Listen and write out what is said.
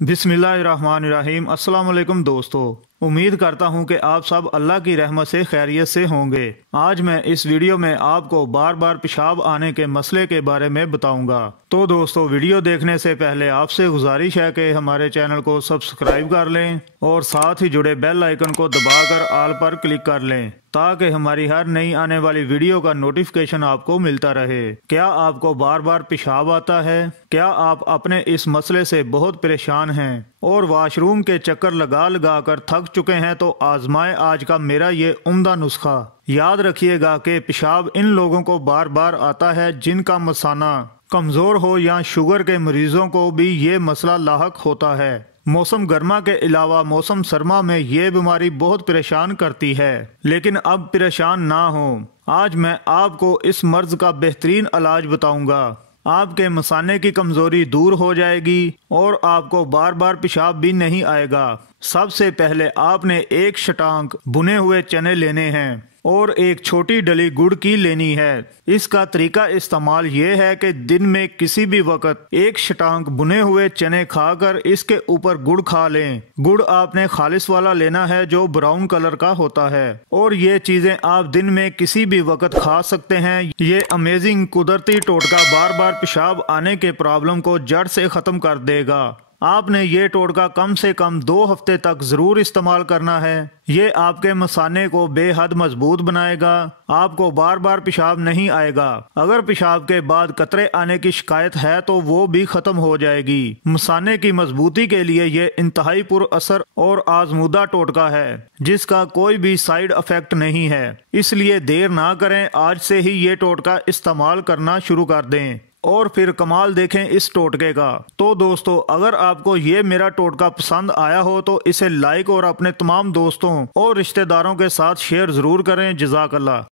बिस्मिल्लाहिर्रहमानिर्रहीम। अस्सलाम वालेकुम दोस्तों, उम्मीद करता हूं कि आप सब अल्लाह की रहमत से खैरियत से होंगे। आज मैं इस वीडियो में आपको बार बार पेशाब आने के मसले के बारे में बताऊंगा। तो दोस्तों, वीडियो देखने से पहले आपसे गुजारिश है कि हमारे चैनल को सब्सक्राइब कर लें और साथ ही जुड़े बेल आइकन को दबाकर ऑल पर क्लिक कर लें ताकि हमारी हर नई आने वाली वीडियो का नोटिफिकेशन आपको मिलता रहे। क्या आपको बार बार पेशाब आता है? क्या आप अपने इस मसले से बहुत परेशान हैं और वॉशरूम के चक्कर लगा लगा कर थक चुके हैं? तो आजमाएं आज का मेरा ये उम्दा नुस्खा। याद रखिएगा कि पेशाब इन लोगों को बार बार आता है जिनका मसाना कमजोर हो या शुगर के मरीजों को भी ये मसला लाहक होता है। मौसम गर्मा के अलावा मौसम सरमा में ये बीमारी बहुत परेशान करती है, लेकिन अब परेशान ना हो। आज मैं आपको इस मर्ज का बेहतरीन इलाज बताऊंगा। आपके मसाने की कमजोरी दूर हो जाएगी और आपको बार बार पेशाब भी नहीं आएगा। सबसे पहले आपने एक शटांक भुने हुए चने लेने हैं और एक छोटी डली गुड़ की लेनी है। इसका तरीका इस्तेमाल ये है कि दिन में किसी भी वक्त एक शटांक भुने हुए चने खाकर इसके ऊपर गुड़ खा लें। गुड़ आपने खालिस वाला लेना है जो ब्राउन कलर का होता है, और ये चीजें आप दिन में किसी भी वक्त खा सकते हैं। ये अमेजिंग कुदरती टोटका बार बार पेशाब आने के प्रॉब्लम को जड़ से खत्म कर देगा। आपने ये टोटका कम से कम 2 हफ्ते तक जरूर इस्तेमाल करना है। ये आपके मसाने को बेहद मजबूत बनाएगा। आपको बार बार पेशाब नहीं आएगा। अगर पेशाब के बाद कतरे आने की शिकायत है तो वो भी खत्म हो जाएगी। मसाने की मजबूती के लिए ये इंतहाई पुर असर और आजमूदा टोटका है जिसका कोई भी साइड इफेक्ट नहीं है। इसलिए देर ना करें, आज से ही ये टोटका इस्तेमाल करना शुरू कर दें और फिर कमाल देखें इस टोटके का। तो दोस्तों, अगर आपको ये मेरा टोटका पसंद आया हो तो इसे लाइक और अपने तमाम दोस्तों और रिश्तेदारों के साथ शेयर जरूर करें। जज़ाकल्लाह।